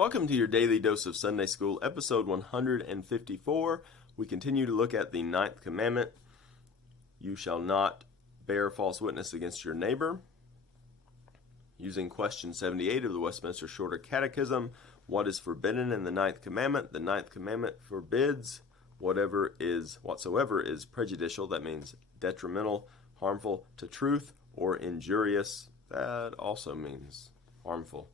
Welcome to your Daily Dose of Sunday School, episode 154. We continue to look at the ninth commandment. You shall not bear false witness against your neighbor. Using question 78 of the Westminster Shorter Catechism, what is forbidden in the ninth commandment? The ninth commandment forbids whatsoever is prejudicial, that means detrimental, harmful to truth, or injurious, that also means harmful,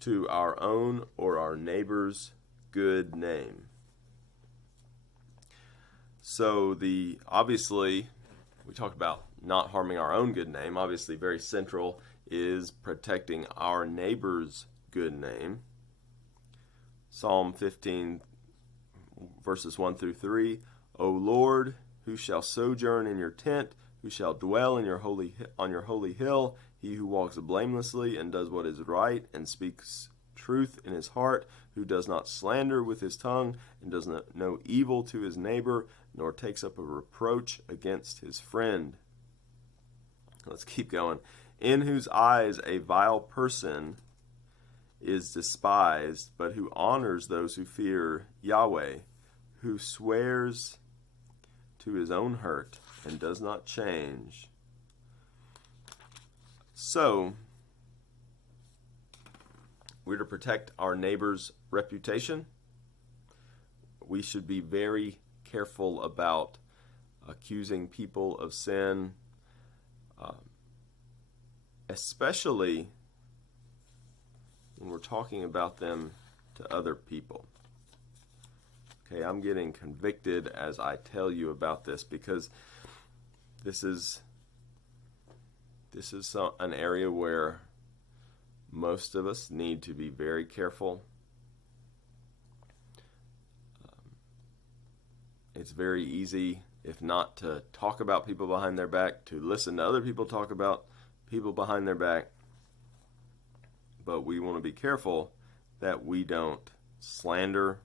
to our own or our neighbor's good name. So obviously, we talked about not harming our own good name. Obviously, very central is protecting our neighbor's good name. Psalm 15, verses 1 through 3. O Lord, who shall sojourn in your tent, who shall dwell on your holy hill, he who walks blamelessly and does what is right and speaks truth in his heart, who does not slander with his tongue and does not know evil to his neighbor, nor takes up a reproach against his friend. Let's keep going. In whose eyes a vile person is despised, but who honors those who fear Yahweh, who swears to his own hurt and does not change. So, we're to protect our neighbor's reputation. We should be very careful about accusing people of sin, especially when we're talking about them to other people. Okay, I'm getting convicted as I tell you about this because this is an area where most of us need to be very careful. It's very easy, if not to talk about people behind their back, to listen to other people talk about people behind their back. But we want to be careful that we don't slander,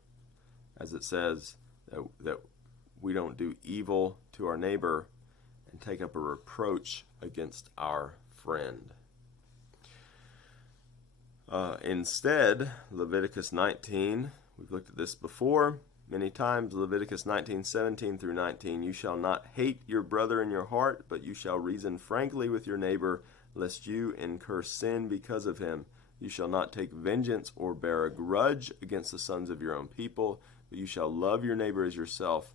as it says, that we don't do evil to our neighbor and take up a reproach against our friend. Instead, Leviticus 19, we've looked at this before many times, Leviticus 19:17 through 19, you shall not hate your brother in your heart, but you shall reason frankly with your neighbor, lest you incur sin because of him. You shall not take vengeance or bear a grudge against the sons of your own people, but you shall love your neighbor as yourself.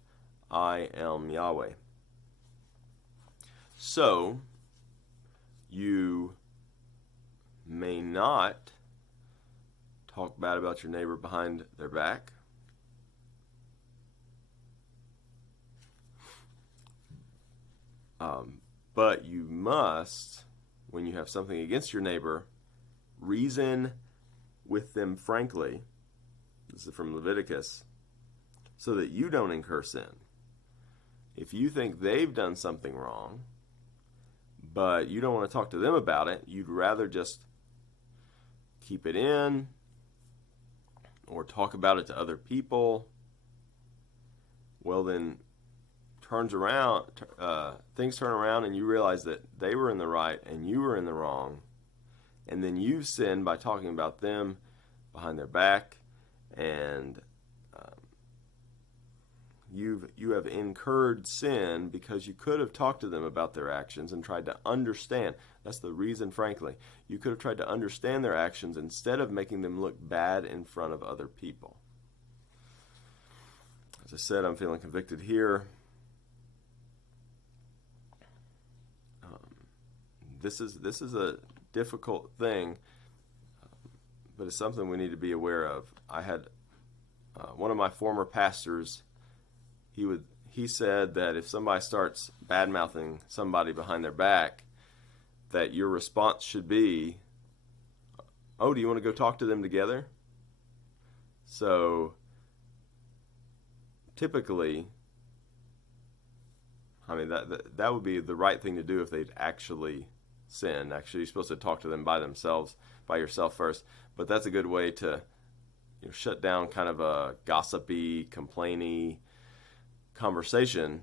I am Yahweh. So, you may not talk bad about your neighbor behind their back. But you must, when you have something against your neighbor, reason with them frankly. This is from Leviticus, so that you don't incur sin. If you think they've done something wrong, but you don't want to talk to them about it, you'd rather just keep it in or talk about it to other people, well then things turn around and you realize that they were in the right and you were in the wrong, and then you've sinned by talking about them behind their back, and you have incurred sin because you could have talked to them about their actions and tried to understand. That's the reason, frankly. You could have tried to understand their actions instead of making them look bad in front of other people. As I said, I'm feeling convicted here. This is a difficult thing, but it's something we need to be aware of. I had one of my former pastors. He said that if somebody starts bad-mouthing somebody behind their back, that your response should be, oh, do you want to go talk to them together? So typically, I mean, that would be the right thing to do if they'd actually sinned. Actually, you're supposed to talk to them by yourself first. But that's a good way to shut down kind of a gossipy, complainy conversation,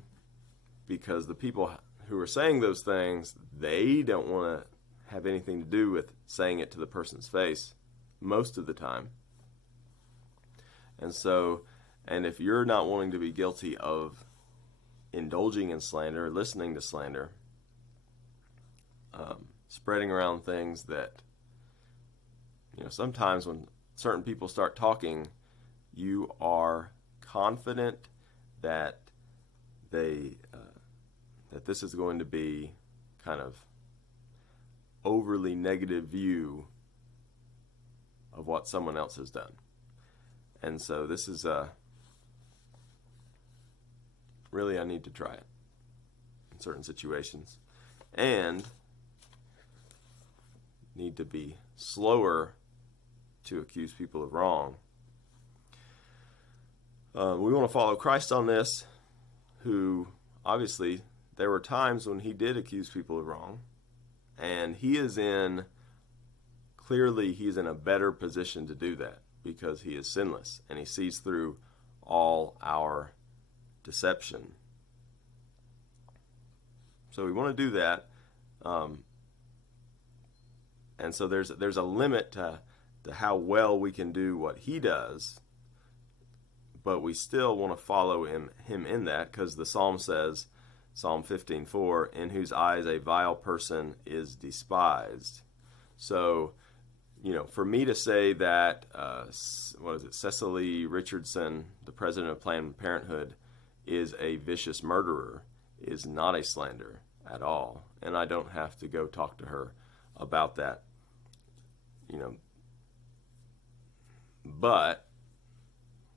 because the people who are saying those things, they don't want to have anything to do with saying it to the person's face most of the time. And if you're not wanting to be guilty of indulging in slander, listening to slander, spreading around things that, sometimes when certain people start talking, you are confident that that this is going to be kind of overly negative view of what someone else has done. And so this is really, I need to try it in certain situations, and need to be slower to accuse people of wrong. We want to follow Christ on this, who obviously there were times when he did accuse people of wrong, and he's in a better position to do that because he is sinless and he sees through all our deception. So we want to do that, and so there's a limit to how well we can do what he does, but we still want to follow him in that, because the psalm says, Psalm 15:4, in whose eyes a vile person is despised. So, for me to say that, Cecily Richardson, the president of Planned Parenthood, is a vicious murderer is not a slander at all. And I don't have to go talk to her about that, But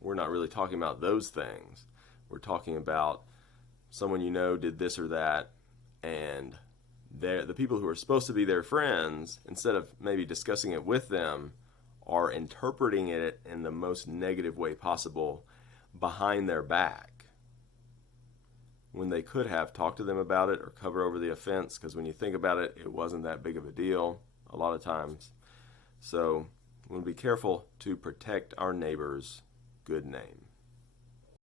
we're not really talking about those things. We're talking about someone did this or that, and the people who are supposed to be their friends, instead of maybe discussing it with them, are interpreting it in the most negative way possible behind their back, when they could have talked to them about it or cover over the offense, because when you think about it, it wasn't that big of a deal a lot of times. So we want to be careful to protect our neighbor's good name.